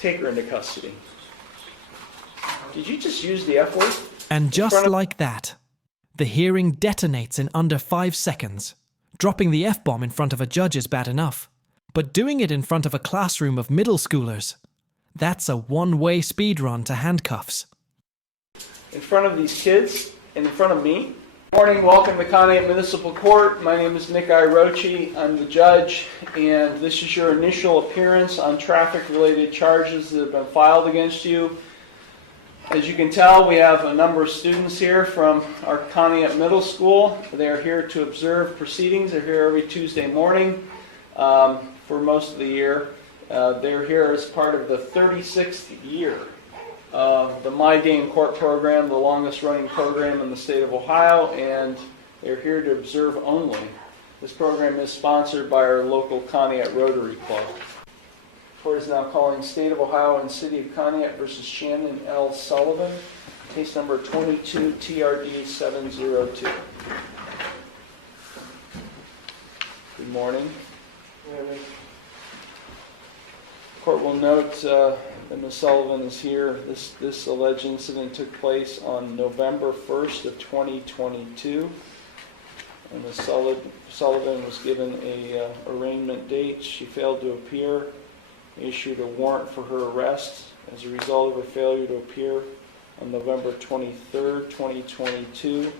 Take her into custody. Did you just use the F word? And just like that, the hearing detonates in under 5 seconds. Dropping the F-bomb in front of a judge is bad enough, but doing it in front of a classroom of middle schoolers, that's a one-way speed run to handcuffs. In front of these kids and in front of me. Good morning, welcome to Contempt Municipal Court. My name is Nick Irochi. I'm the judge, and this is your initial appearance on traffic-related charges that have been filed against you. As you can tell, we have a number of students here from our Contempt Middle School. They are here to observe proceedings. They're here every Tuesday morning for most of the year. They're here as part of the 36th year of the My Day in Court program, the longest running program in the state of Ohio, and they're here to observe only. This program is sponsored by our local Contempt Rotary Club. The court is now calling State of Ohio and City of Contempt versus Shannon L. Sullivan, case number 22 TRD 702. Good morning. The court will note that Ms. Sullivan is here. This alleged incident took place on November 1st of 2022. And Ms. Sullivan was given a arraignment date. She failed to appear. We issued a warrant for her arrest as a result of her failure to appear on November 23rd, 2022.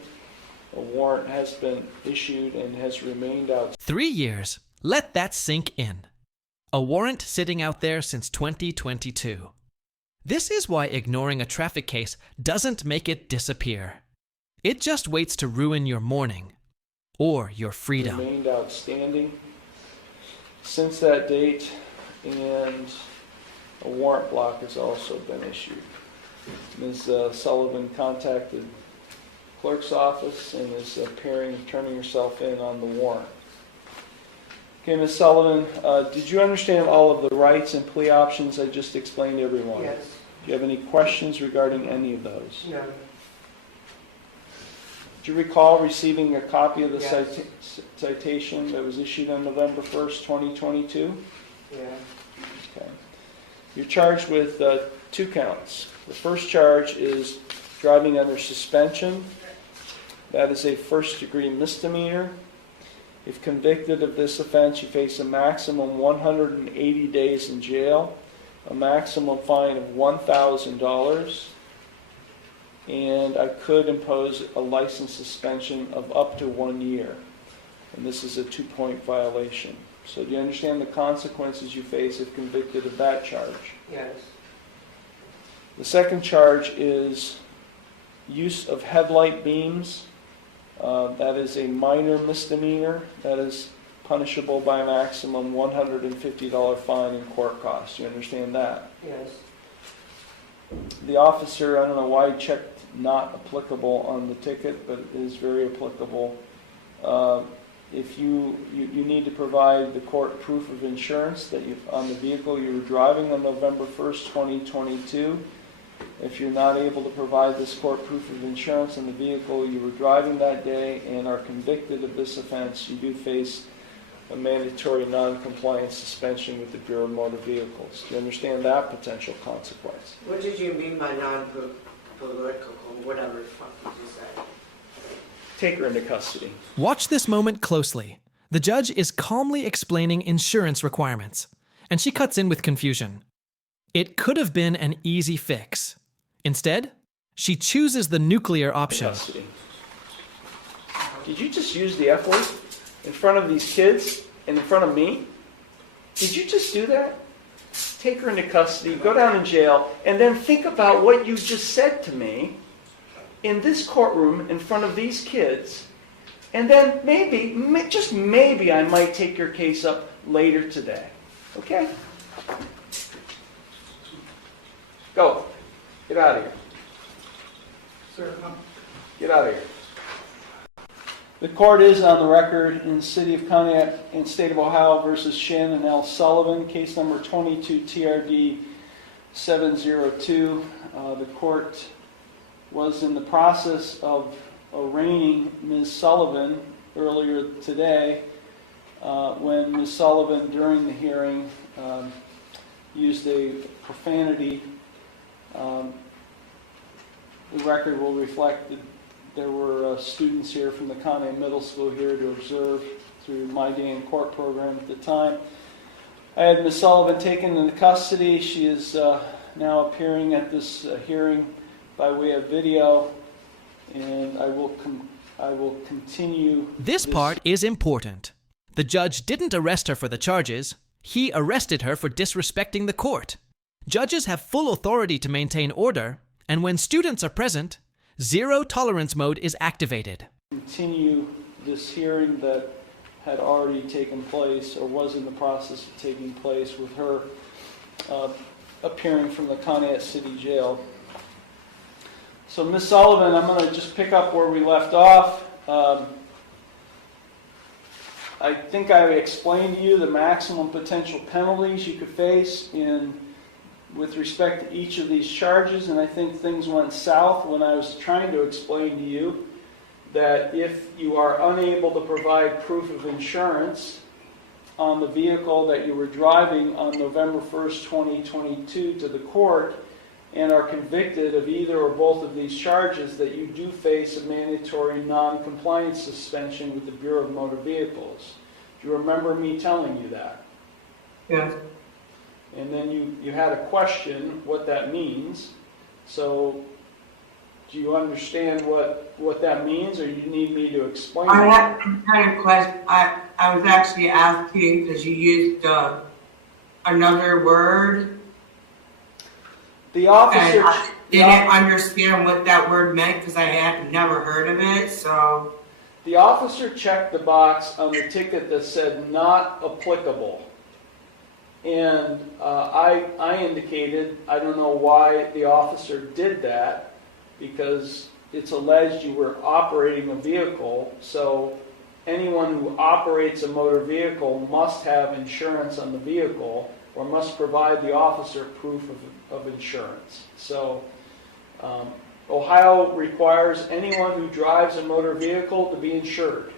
A warrant has been issued and has remained out. 3 years. Let that sink in. A warrant sitting out there since 2022. This is why ignoring a traffic case doesn't make it disappear. It just waits to ruin your morning or your freedom. Remained outstanding since that date, and a warrant block has also been issued. Ms. Sullivan contacted the clerk's office and is turning herself in on the warrant. Okay, Ms. Sullivan, did you understand all of the rights and plea options I just explained to everyone? Yes. Do you have any questions regarding any of those? No. Do you recall receiving a copy of the Yes. citation that was issued on November 1st, 2022? Yeah. Okay. You're charged with 2 counts. The first charge is driving under suspension. That is a first-degree misdemeanor. If convicted of this offense, you face a maximum 180 days in jail, a maximum fine of $1,000, and I could impose a license suspension of up to 1 year. And this is a 2-point violation. So do you understand the consequences you face if convicted of that charge? Yes. The second charge is use of headlight beams. That is a minor misdemeanor. That is punishable by a maximum $150 fine and court costs. Do you understand that? Yes. The officer, I don't know why he checked not applicable on the ticket, but it is very applicable. If you need to provide the court proof of insurance that on the vehicle you were driving on November 1st, 2022. If you're not able to provide this court proof of insurance on the vehicle you were driving that day and are convicted of this offense, you do face a mandatory non-compliance suspension with the Bureau of Motor Vehicles. Do you understand that potential consequence? What did you mean by non-political, whatever the fuck did you say? Take her into custody. Watch this moment closely. The judge is calmly explaining insurance requirements, and she cuts in with confusion. It could have been an easy fix. Instead, she chooses the nuclear option. Custody. Did you just use the F word in front of these kids and in front of me? Did you just do that? Take her into custody, go down in jail, and then think about what you just said to me in this courtroom in front of these kids, and then maybe, just maybe, I might take your case up later today. Okay? Go. Get out of here. Sir, Get out of here. The court is on the record in the City of Contempt in State of Ohio versus Shannon L. Sullivan, case number 22 TRD 702. The court was in the process of arraigning Ms. Sullivan earlier today when Ms. Sullivan, during the hearing, used a profanity. The record will reflect that there were students here from the Contempt Middle School here to observe through my day in court program at the time. I had Ms. Sullivan taken into custody. She is now appearing at this hearing by way of video, and I will continue. This part is important. The judge didn't arrest her for the charges. He arrested her for disrespecting the court. Judges have full authority to maintain order, and when students are present, zero tolerance mode is activated. Continue this hearing that had already taken place or was in the process of taking place with her appearing from the Conneaut City Jail. So Ms. Sullivan, I'm going to just pick up where we left off. I think I explained to you the maximum potential penalties you could face with respect to each of these charges, and I think things went south when I was trying to explain to you that if you are unable to provide proof of insurance on the vehicle that you were driving on November 1st, 2022 to the court and are convicted of either or both of these charges, that you do face a mandatory non-compliance suspension with the Bureau of Motor Vehicles. Do you remember me telling you that? Yes. And then you had a question what that means. So do you understand what that means, or you need me to explain I it? had a question. I was actually asking because you used another word. The officer... And I didn't understand what that word meant because I had never heard of it, so... The officer checked the box on the ticket that said not applicable. And I indicated, I don't know why the officer did that, because it's alleged you were operating a vehicle, so anyone who operates a motor vehicle must have insurance on the vehicle or must provide the officer proof of insurance. So Ohio requires anyone who drives a motor vehicle to be insured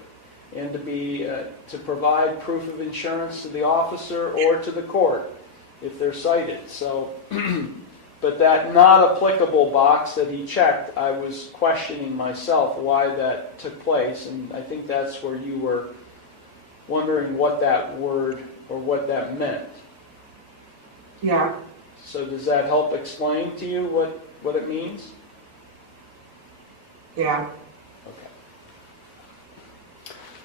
and to provide proof of insurance to the officer or to the court if they're cited. So, but that not applicable box that he checked, I was questioning myself why that took place, and I think that's where you were wondering what that word or what that meant. Yeah. So does that help explain to you what it means? Yeah.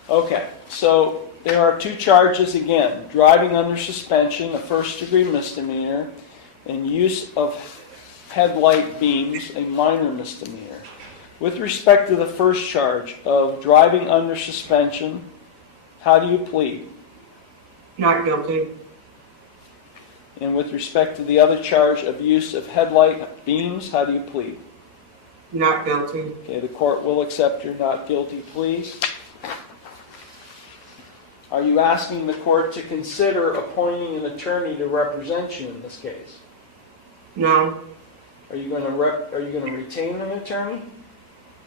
Okay, so there are two charges again: driving under suspension, a first-degree misdemeanor, and use of headlight beams, a minor misdemeanor. With respect to the first charge of driving under suspension, how do you plead? Not guilty. And with respect to the other charge of use of headlight beams, how do you plead? Not guilty. Okay, the court will accept your not guilty pleas. Are you asking the court to consider appointing an attorney to represent you in this case? No. Are you going to retain an attorney?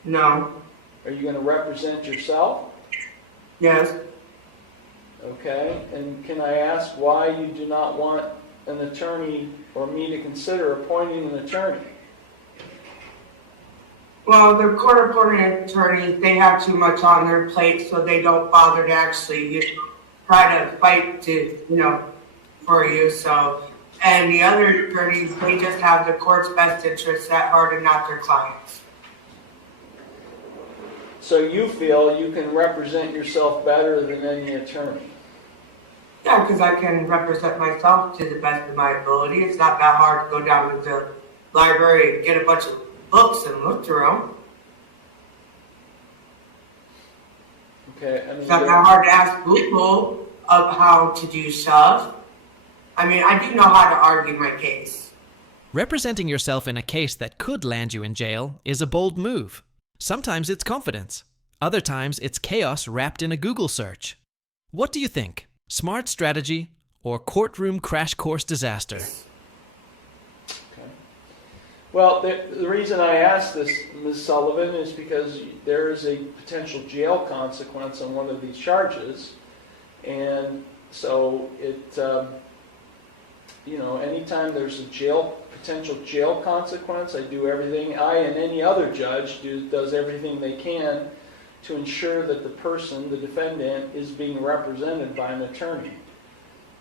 No. Are you going to represent yourself? Yes. Okay, and can I ask why you do not want an attorney or me to consider appointing an attorney? Well, the court-appointed attorneys, they have too much on their plate, so they don't bother to actually try to fight for you. So, and the other attorneys, they just have the court's best interests at heart and not their clients. So you feel you can represent yourself better than any attorney? Yeah, because I can represent myself to the best of my ability. It's not that hard to go down to the library and get a bunch of books and look through them. Okay, I mean, It's not that hard to ask Google of how to do stuff. I mean, I do know how to argue my case. Representing yourself in a case that could land you in jail is a bold move. Sometimes it's confidence. Other times it's chaos wrapped in a Google search. What do you think? Smart strategy or courtroom crash course disaster? Well, the reason I asked this, Ms. Sullivan, is because there is a potential jail consequence on one of these charges, and so anytime there's a potential jail consequence, I do everything, I and any other judge does everything they can to ensure that the person, the defendant, is being represented by an attorney.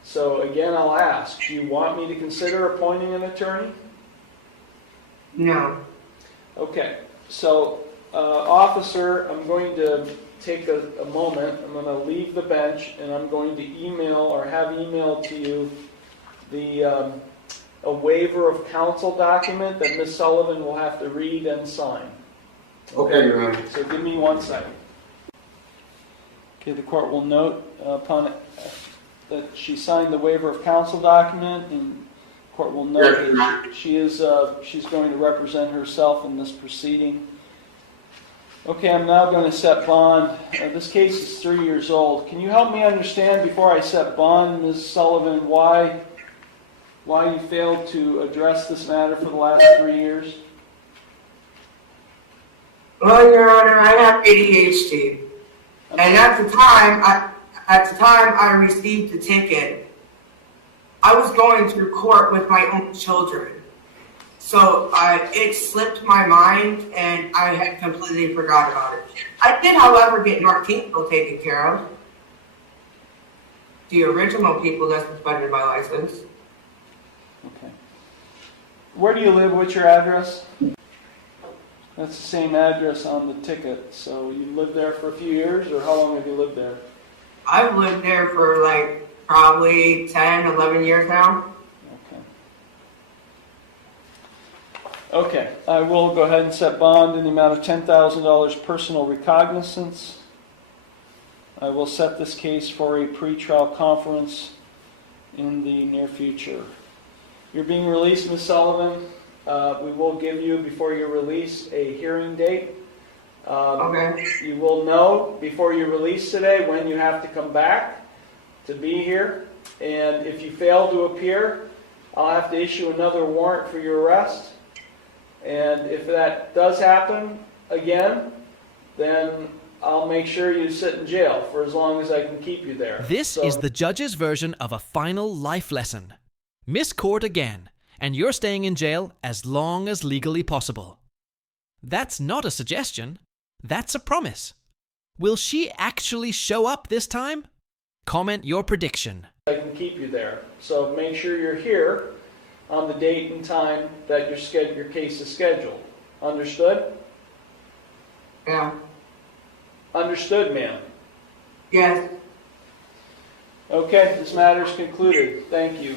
So again, I'll ask, do you want me to consider appointing an attorney? No. Okay, so officer, I'm going to take a moment, I'm going to leave the bench, and I'm going to email or have emailed to you a waiver of counsel document that Ms. Sullivan will have to read and sign. Okay, Your Honor. So give me 1 second. Okay, the court will note upon that she signed the waiver of counsel document, and the court will note that she's going to represent herself in this proceeding. Okay, I'm now going to set bond. This case is 3 years old. Can you help me understand before I set bond, Ms. Sullivan, why you failed to address this matter for the last 3 years? Well, Your Honor, I have ADHD, and at the time I received the ticket, I was going through court with my own children. So it slipped my mind, and I had completely forgot about it. I did, however, get North Kingsville taken care of. The original people that suspended my license. Okay. Where do you live? What's your address? That's the same address on the ticket. So you lived there for a few years, or how long have you lived there? I've lived there for probably 10, 11 years now. Okay, I will go ahead and set bond in the amount of $10,000 personal recognizance. I will set this case for a pretrial conference in the near future. You're being released, Ms. Sullivan. We will give you, before your release, a hearing date. Okay. You will know before your release today when you have to come back to be here. And if you fail to appear, I'll have to issue another warrant for your arrest. And if that does happen again, then I'll make sure you sit in jail for as long as I can keep you there. This is the judge's version of a final life lesson. Miss court again, and you're staying in jail as long as legally possible. That's not a suggestion. That's a promise. Will she actually show up this time? Comment your prediction. I can keep you there. So make sure you're here on the date and time that your case is scheduled. Understood? Yeah. Understood, ma'am. Yes. Okay, this matter is concluded. Thank you.